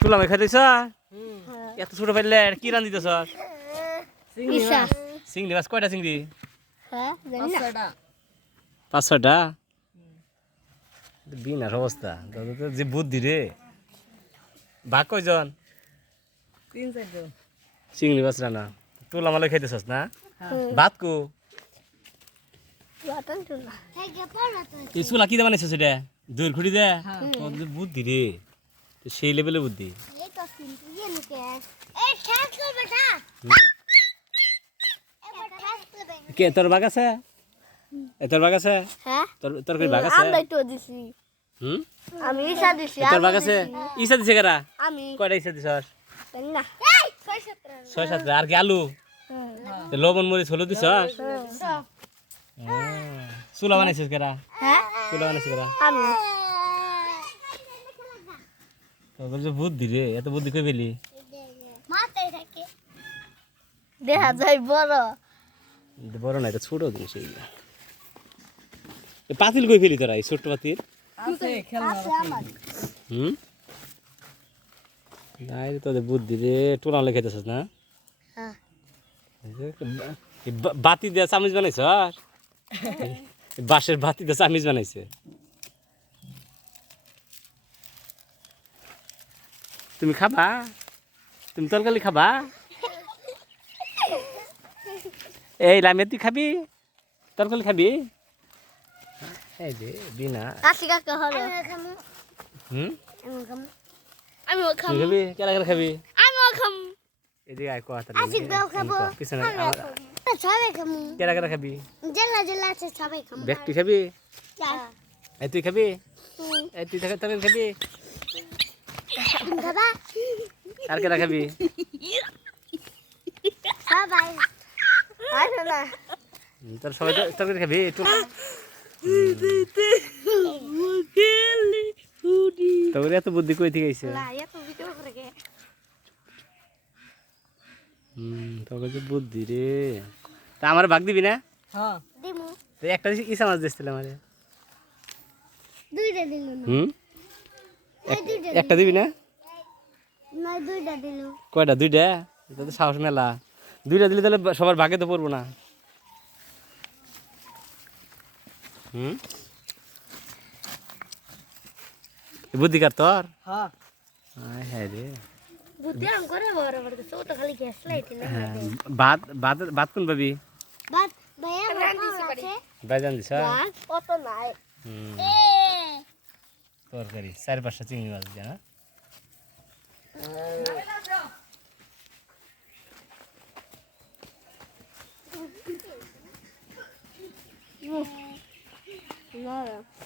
তুলা মাই খাইতেছ এত ছোট ফেললে কি রান দিতেছ ইসা চিংড়ি মাছ কয়টা চিংড়ি? হ্যাঁ না। পাঁচ ছয়টা বিনার অবস্থা। যে বুদ্ধি রে। ভাগ কয়জন? চিংড়ি মাছ রানা তুলা মালে খাইতেছস না? ভাত কো? চুলা। এই চুলা কি বানাইছ সেটা দূর খুঁড়ি দে বুদ্ধি রে। সেই লেভেলে বুদ্ধি। কে তোর বাগ আছে? তোর বাগ আছে? হ্যাঁ? তোর তোর কি বাগ আছে? আমরাই তো দিছি। হুম? আমি ইসা দিছি তোর বাগ আছে? ইসা দিছে কারা? আমি। কয়টা ইসা দিছস? না ছয় আর কি আলু? লবণ মরিচ হলুদ দিছস? চুলা বানাইছিস কেরা? হ্যাঁ? চুলা বানাইছিস কেরা? আমি। তোর যে বুদ্ধি রে এত বুদ্ধি কই পেলি? মাথায় থাকে। দেখা যায় বড়। বড় না এটা ছোট জিনিস এইগুলা এ পাতিল কই ফেলি তোরা এই ছোট্ট পাতিল? হুম? নাই তোদের বুদ্ধি রে টোলা লেগে খেতেছিস না? হ্যাঁ। বা- বাতি দিয়ে চামিচ বানাইছ বাঁশের বাতি দিয়ে চামিচ বানাইছে। তুমি খাবা? তুমি তরকারি খাবা? এই লামে তুই খাবি? তরকারি খাবি? এই যে বিনা। কাশি কাকা হলো হুম? আমি খাবি? কেলা কেলা খাবি? আমি খামু। এদিকে আয় কথা দাও খাব। পিছনে সবাই খামু। কেলা কেলা খাবি? জেলা জেলা আছে সবাই খামু। ব্যক্তি খাবি? চা এই তুই খাবি। এই তুই তরকারি খাবা? আর কেলা খাবি? সবাই আসো না তোর সবাই তো- তরকারি খাবি? একটু তোর এত বুদ্ধি কই থেকে আইছে? না এত ভিডিও করে গে হুম তোর যে বুদ্ধি রে। তা আমার ভাগ দিবি না? হ্যাঁ। দিমু। তো একটা ইসা মাছ দিচ্ছিল আমারে। দুইটা দিলু না। হুম? একটা দিবি না? না দুইটা দিলু। কয়টা দুইটা? এটা তো সাহস মেলা। দুইটা দিলে তাহলে সবার ভাগে তো পড়ব না। হুম? বুদ্ধি কার তোর? হ্যাঁ। আয় রে। বুদ্ধি আম করে বড় বড় তো তো খালি গ্যাস লাইতে না। হ্যাঁ ভাত ভাত ভাত কোন পাবি? বাদ ভাইয়া রান্দিছি পারে বাইজান দিছ বাদ অত নাই। হুম। এ তরকারি চারি পাঁচটা চিংড়ি মাছ দিয়া না না